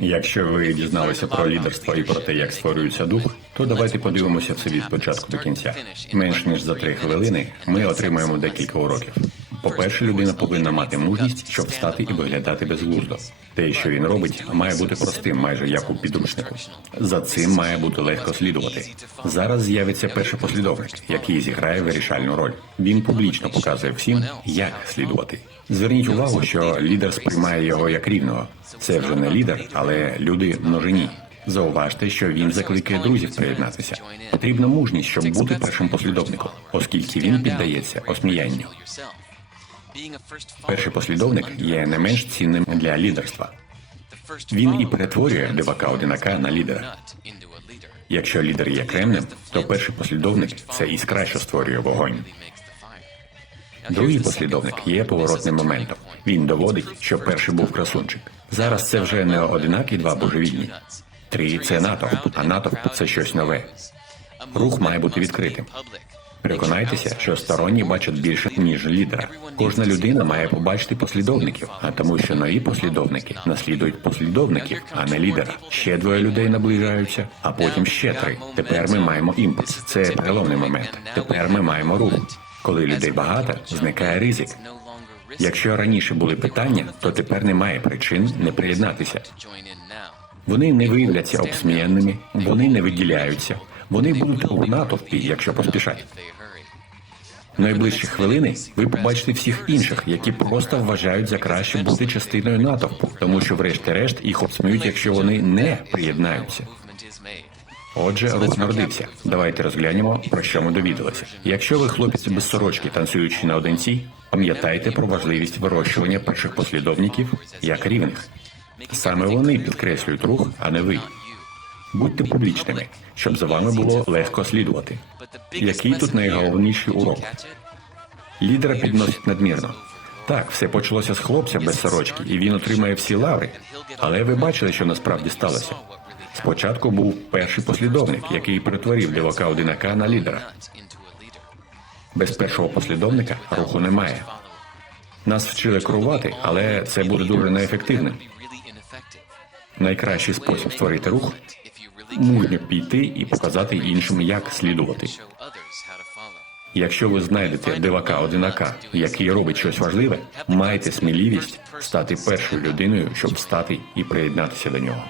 Якщо ви дізналися про лідерство і про те, як створюється дух, то давайте подивимося це від початку до кінця. Менш ніж за три хвилини ми отримаємо декілька уроків. По-перше, людина повинна мати мужність, щоб встати і виглядати безглуздо. Те, що він робить, має бути простим, майже як у підручнику. За цим має бути легко слідувати. Зараз з'явиться перший послідовник, який зіграє вирішальну роль. Він публічно показує всім, як слідувати. Зверніть увагу, що лідер сприймає його як рівного. Це вже не лідер, але люди множині. Зауважте, що він закликає друзів приєднатися. Потрібна мужність, щоб бути першим послідовником, оскільки він піддається осміянню. Перший послідовник є не менш цінним для лідерства. Він і перетворює дивака одинака на лідера. Якщо лідер є кремнем, то перший послідовник це іскра, що створює вогонь. Другий послідовник є поворотним моментом. Він доводить, що перший був красунчик. Зараз це вже не одинакі два божевільні. Три це натовп, а натовп це щось нове. Рух має бути відкритим. Переконайтеся, що сторонні бачать більше ніж лідера. Кожна людина має побачити послідовників, а тому, що нові послідовники наслідують послідовників, а не лідера. Ще двоє людей наближаються, а потім ще три. Тепер ми маємо імпульс. Це переломний момент. Тепер ми маємо рух. Коли людей багато, зникає ризик. Якщо раніше були питання, то тепер немає причин не приєднатися. Вони не виявляться обсміяними, вони не виділяються. Вони будуть у натовпі, якщо поспішать. Найближчі хвилини ви побачите всіх інших, які просто вважають за краще бути частиною натовпу, тому що, врешті-решт, їх обсміють, якщо вони не приєднаються. Отже, рух народився. Давайте розглянемо, про що ми довідалися. Якщо ви хлопець без сорочки, танцюючи наодинці, пам'ятайте про важливість вирощування перших послідовників як рівних. Саме вони підкреслюють рух, а не ви. Будьте публічними, щоб за вами було легко слідувати. Який тут найголовніший урок? Лідера підносять надмірно. Так, все почалося з хлопця без сорочки, і він отримає всі лаври. Але ви бачили, що насправді сталося. Спочатку був перший послідовник, який перетворив дивака одинака на лідера. Без першого послідовника руху немає. Нас вчили керувати, але це буде дуже неефективним. Найкращий спосіб створити рух мужньо піти і показати іншим, як слідувати. Якщо ви знайдете дивака одинака, який робить щось важливе, майте сміливість стати першою людиною, щоб встати і приєднатися до нього.